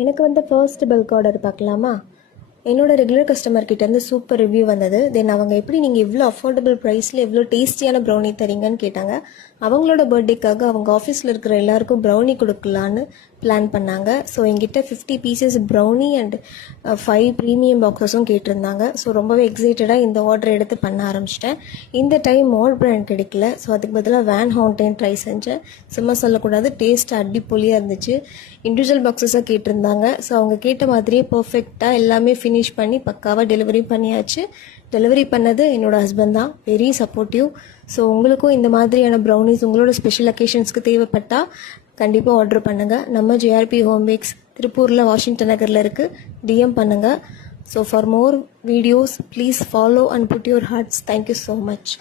எனக்கு வந்து first bulk order பார்க்கலாமா? என்னோட ரெகுலர் கஸ்டமர் கிட்டேருந்து சூப்பர் ரிவ்யூ வந்தது. தென் அவங்க எப்படி நீங்கள் இவ்வளோ அஃபோர்டபுள் ப்ரைஸில் எவ்வளோ டேஸ்டியான ப்ரௌனி தரீங்கன்னு கேட்டாங்க. அவங்களோட பர்த்டேக்காக அவங்க ஆஃபீஸில் இருக்கிற எல்லாருக்கும் ப்ரௌனி கொடுக்கலான்னு பிளான் பண்ணாங்க. ஸோ எங்கிட்ட 50 பீசஸ் ப்ரௌனி அண்ட் 5 ப்ரீமியம் பாக்ஸஸும் கேட்டிருந்தாங்க. ஸோ ரொம்பவே எக்ஸைட்டடாக இந்த ஆர்டர் எடுத்து பண்ண ஆரம்பிச்சிட்டேன். இந்த டைம் மால் பிராண்ட் கிடைக்கல. ஸோ அதுக்கு பதிலாக வேன் ஹவுண்டைன் ட்ரை செஞ்சேன். சும்மா சொல்லக்கூடாது, டேஸ்ட் அடிப்பொலியாக இருந்துச்சு. இண்டிவிஜுவல் பாக்ஸஸாக கேட்டிருந்தாங்க. ஸோ அவங்க கேட்ட மாதிரியே பர்ஃபெக்டாக எல்லாமே ஃபினிஷ் பண்ணி பக்காவாக டெலிவரி பண்ணியாச்சு. டெலிவரி பண்ணது என்னோட ஹஸ்பண்ட் தான், வெரி சப்போர்ட்டிவ். ஸோ உங்களுக்கும் இந்த மாதிரியான ப்ரௌனிஸ் உங்களோட ஸ்பெஷல் அக்கேஷன்ஸ்க்கு தேவைப்பட்டால் கண்டிப்பாக ஆர்டர் பண்ணுங்கள். நம்ம ஜேஆர்பி ஹோம் பேக்ஸ் திருப்பூரில் வாஷிங்டன் நகரில் இருக்குது. டிஎம் பண்ணுங்கள். So for more videos please follow and put your hearts. Thank you so much.